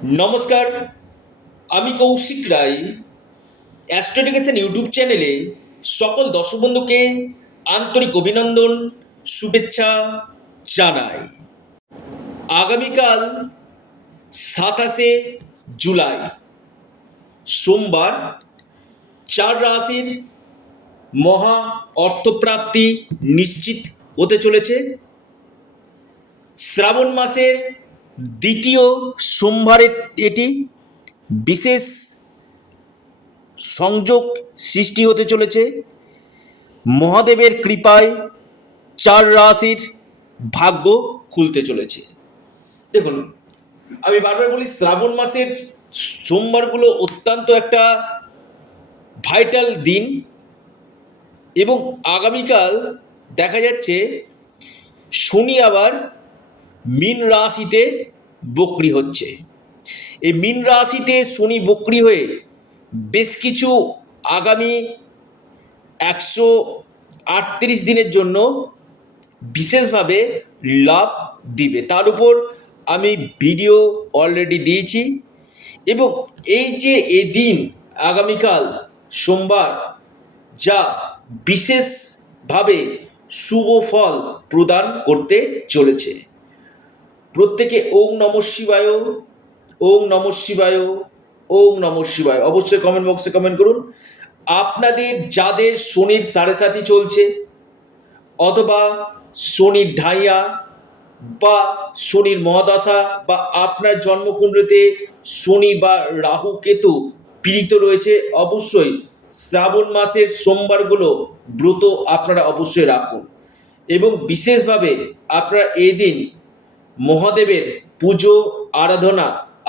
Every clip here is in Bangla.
নমস্কার, আমি কৌশিক রায়। অ্যাস্ট্রোডিকেশন ইউটিউব চ্যানেলে সকল দর্শক বন্ধুকে আন্তরিক অভিনন্দন, শুভেচ্ছা জানাই। আগামীকাল 27 জুলাই সোমবার 4 রাশির মহা অর্থপ্রাপ্তি নিশ্চিত হতে চলেছে। শ্রাবণ মাসের দ্বিতীয় সোমবারের এটি বিশেষ সংযোগ সৃষ্টি হতে চলেছে। মহাদেবের কৃপায় 4 রাশির ভাগ্য খুলতে চলেছে। দেখুন, আমি বারবার বলি, শ্রাবণ মাসের সোমবারগুলো অত্যন্ত একটা ভাইটাল দিন এবং আগামীকাল দেখা যাচ্ছে শনি আবার মীন রাশিতে বক্রি হচ্ছে। এই মীন রাশিতে শনি বক্রি হয়ে বেশ কিছু আগামী 138 দিনের জন্য বিশেষভাবে লাভ দিবে। তার উপর আমি ভিডিও অলরেডি দিয়েছি এবং এই যে এদিন আগামীকাল সোমবার যা বিশেষভাবে শুভ ফল প্রদান করতে চলেছে। প্রত্যেকে ওম নমঃ শিবায়, ওম নমঃ শিবায়, ওম নমঃ শিবায় অবশ্যই কমেন্ট বক্সে কমেন্ট করুন। আপনাদের যাদের শনির 7.5 চলছে অথবা শনির ঢাইয়া বা শনির মহাদশা বা আপনার জন্মকুণ্ডলিতে শনি বা রাহু কেতু পীড়িত রয়েছে, অবশ্যই শ্রাবণ মাসের সোমবারগুলো ব্রত আপনারা অবশ্যই রাখুন এবং বিশেষভাবে আপনারা এই দিন মহাদেবের পুজো আরাধনা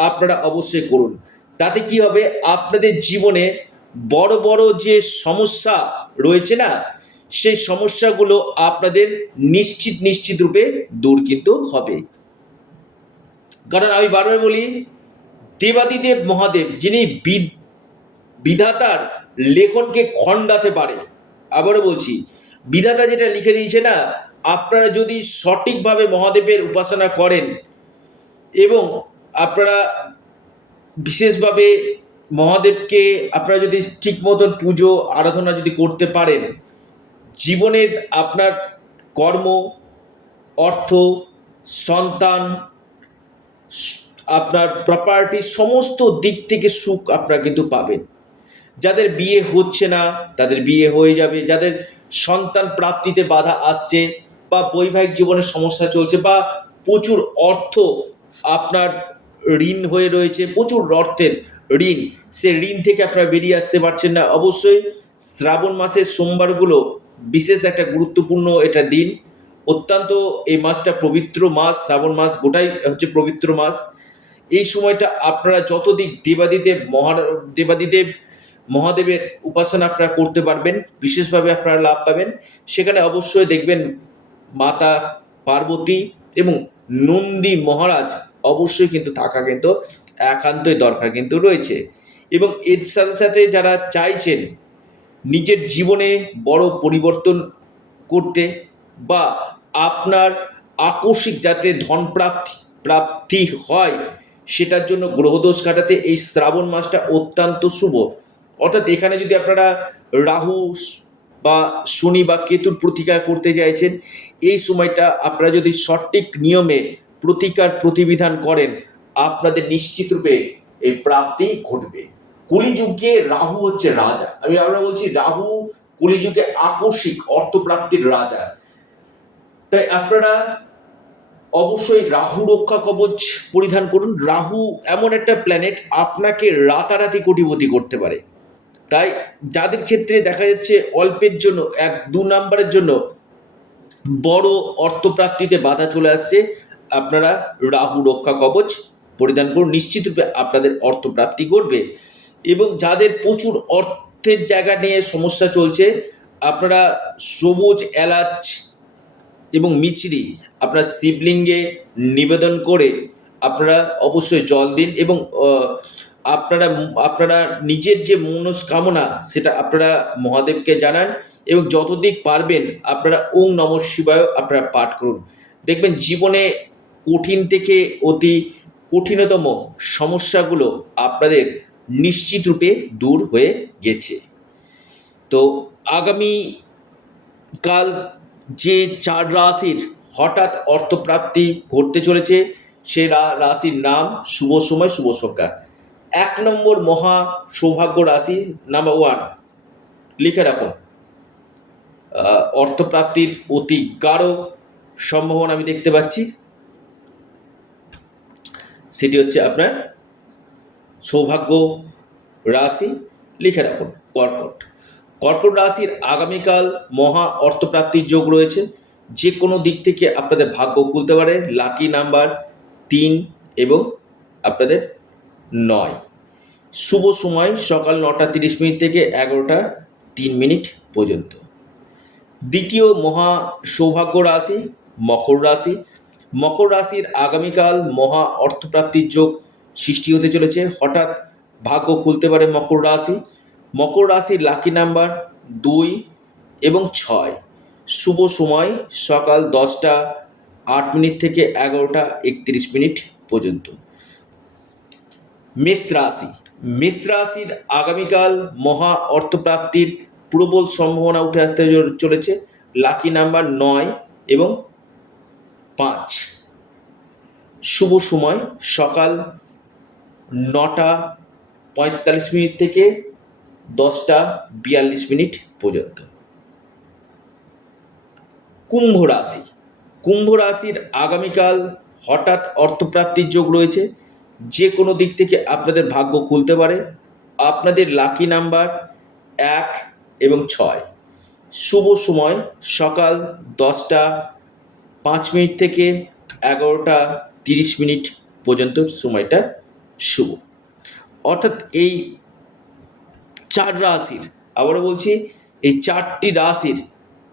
আপনারা অবশ্যই করুন। তাতে কি হবে, আপনাদের জীবনে বড় বড় যে সমস্যা রয়েছে না, সেই সমস্যাগুলো আপনাদের নিশ্চিত রূপে দূর কিন্তু হবে। কারণ আমি বারবার বলি, দেবাদিদেব মহাদেব যিনি বিধাতার লেখনকে খণ্ডাতে পারে। আবারও বলছি, বিধাতা যেটা লিখে দিয়েছে না, আপনারা যদি সঠিকভাবে মহাদেবের উপাসনা করেন এবং আপনারা বিশেষভাবে মহাদেবকে আপনারা যদি ঠিক মতন পুজো আরাধনা যদি করতে পারেন, জীবনের আপনার কর্ম, অর্থ, সন্তান, আপনার প্রপার্টি সমস্ত দিক থেকে সুখ আপনারা কিন্তু পাবেন। যাদের বিয়ে হচ্ছে না তাদের বিয়ে হয়ে যাবে, যাদের সন্তান প্রাপ্তিতে বাধা আসছে বা বৈবাহিক জীবনের সমস্যা চলছে বা প্রচুর অর্থ আপনার ঋণ হয়ে রয়েছে, প্রচুর অর্থের ঋণ, সে ঋণ থেকে আপনারা বেরিয়ে আসতে পারছেন না, অবশ্যই শ্রাবণ মাসের সোমবারগুলো বিশেষ একটা গুরুত্বপূর্ণ এটা দিন। অত্যন্ত এই মাসটা পবিত্র মাস, শ্রাবণ মাস গোটাই হচ্ছে পবিত্র মাস। এই সময়টা আপনারা যতদিক দেবাদিদেব মহাদেবের উপাসনা আপনারা করতে পারবেন, বিশেষভাবে আপনারা লাভ পাবেন। সেখানে অবশ্যই দেখবেন মাতা পার্বতী এবং নন্দী মহারাজ অবশ্যই কিন্তু থাকা কিন্তু একান্তই দরকার কিন্তু রয়েছে। এবং এর সাথে সাথে যারা চাইছেন নিজের জীবনে বড় পরিবর্তন করতে বা আপনার আকস্মিক যাতে ধন প্রাপ্তি হয়, সেটার জন্য গ্রহদোষ কাটাতে এই শ্রাবণ মাসটা অত্যন্ত শুভ। অর্থাৎ এখানে যদি আপনারা রাহু বা শনি বা কেতুর প্রতিকার করতে চাইছেন, এই সময়টা আপনারা যদি সঠিক নিয়মে প্রতিকার প্রতিবিধান করেন, আপনাদের নিশ্চিত রূপে এই প্রাপ্তি ঘটবে। কলিযুগে রাহু হচ্ছে রাজা। আমরা বলছি রাহু কলিযুগে আকস্মিক অর্থপ্রাপ্তির রাজা। তাই আপনারা অবশ্যই রাহু রক্ষা কবচ পরিধান করুন। রাহু এমন একটা প্ল্যানেট আপনাকে রাতারাতি কোটিপতি করতে পারে। তাই যাদের ক্ষেত্রে দেখা যাচ্ছে অল্পের জন্য 1-2 নাম্বারের জন্য বড় অর্থপ্রাপ্তিতে বাধা চলে আসছে, আপনারা রাহু রক্ষা কবচ পরিধান করুন, নিশ্চিত রূপে আপনাদের অর্থপ্রাপ্তি ঘটবে। এবং যাদের প্রচুর অর্থের জায়গা নিয়ে সমস্যা চলছে, আপনারা সবুজ এলাচ এবং মিছরি আপনার শিবলিঙ্গে নিবেদন করে আপনারা অবশ্যই জল দিন এবং আপনারা নিজের যে মনস্কামনা সেটা আপনারা মহাদেবকে জানান এবং যতদিক পারবেন আপনারা ওম নমঃ শিবায় আপনারা পাঠ করুন। দেখবেন জীবনে কঠিন থেকে অতি কঠিনতম সমস্যাগুলো আপনাদের নিশ্চিত রূপে দূর হয়ে গেছে। তো আগামী কাল যে 4 রাশির হঠাৎ অর্থপ্রাপ্তি ঘটতে চলেছে, সে রাশির নাম, শুভ সময়, শুভ সংখ্যা। 1 নম্বর মহা সৌভাগ্য রাশি, নাম্বার 1, লিখে রাখুন। অর্থপ্রাপ্তির অতি গাঢ় সম্ভাবনা আমি দেখতে পাচ্ছি, সেটি হচ্ছে আপনার সৌভাগ্য রাশি, লিখে রাখুন কর্কট। কর্কট রাশির আগামীকাল মহা অর্থপ্রাপ্তির যোগ রয়েছে। যে কোনো দিক থেকে আপনাদের ভাগ্য খুলতে পারে। লাকি নাম্বার 3 এবং আপনাদের 9। শুভ সময় সকাল 9:30 থেকে 11:03 পর্যন্ত। দ্বিতীয় মহা সৌভাগ্য রাশি মকর রাশি। মকর রাশির আগামীকাল মহা অর্থপ্রাপ্তির যোগ সৃষ্টি হতে চলেছে। হঠাৎ ভাগ্য খুলতে পারে মকর রাশি। মকর রাশির লাকি নাম্বার 2 এবং 6। শুভ সময় সকাল 10:08 থেকে 11:31 পর্যন্ত। মেষ রাশি। মেষ রাশির আগামীকাল মহা অর্থপ্রাপ্তির প্রবল সম্ভাবনা উঠে আসতে চলেছে। লাকি নাম্বার 9 এবং 5। শুভ সময় সকাল 9:45 থেকে 10:42 পর্যন্ত। কুম্ভ রাশি। কুম্ভ রাশির আগামীকাল হঠাৎ অর্থপ্রাপ্তির যোগ রয়েছে। যে কোনো দিক থেকে আপনাদের ভাগ্য খুলতে পারে। আপনাদের লাকি নাম্বার 1 এবং 6। শুভ সময় সকাল 10:05 থেকে 11:30 পর্যন্ত সময়টা শুভ। অর্থাৎ এই 4 রাশির, আবারও বলছি, এই 4টি রাশির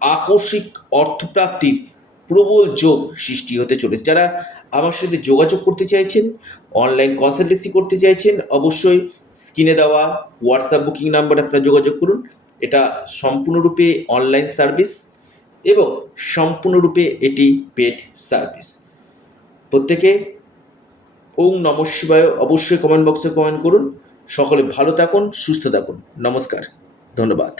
আকস্মিক অর্থপ্রাপ্তির প্রবল যোগ সৃষ্টি হতে চলেছে। যারা আমার সাথে যোগাযোগ করতে চাইছেন, অনলাইন কনসালটেন্সি করতে চাইছেন, অবশ্যই স্ক্রিনে দেওয়া হোয়াটসঅ্যাপ বুকিং নাম্বারে আপনারা যোগাযোগ করুন। এটা সম্পূর্ণরূপে অনলাইন সার্ভিস এবং সম্পূর্ণরূপে এটি পেড সার্ভিস। প্রত্যেকে ওম নমঃ শিবায় অবশ্যই কমেন্ট বক্সে কমেন্ট করুন। সকলে ভালো থাকুন, সুস্থ থাকুন। নমস্কার, ধন্যবাদ।